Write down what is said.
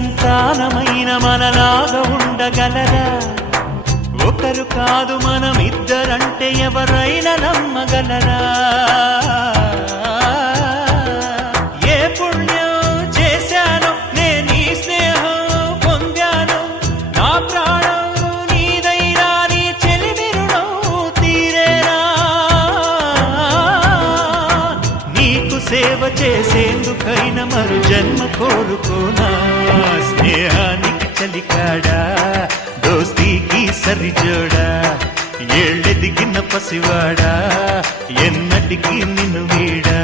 సంతానమైన మనలాగా ఉండగలరా? ఒకరు కాదు మనమిద్దరంటే ఎవరైనా నమ్మగలరా? ఏ పుణ్యం చేశాను నేను ఈ స్నేహం పొందాను, నా ప్రాణం నీదైనా నీ చెలిమి రుణం తీరేనా? నీకు సేవ చేసేందుకైనా మరు జన్మ కోరుకోనా? స్నేహానికి చలికాడా, దోస్తీకి సరిజోడా, ఏళ్ళెదిగిన పసివాడా, ఎన్నటికీ నిన్ను వీడా?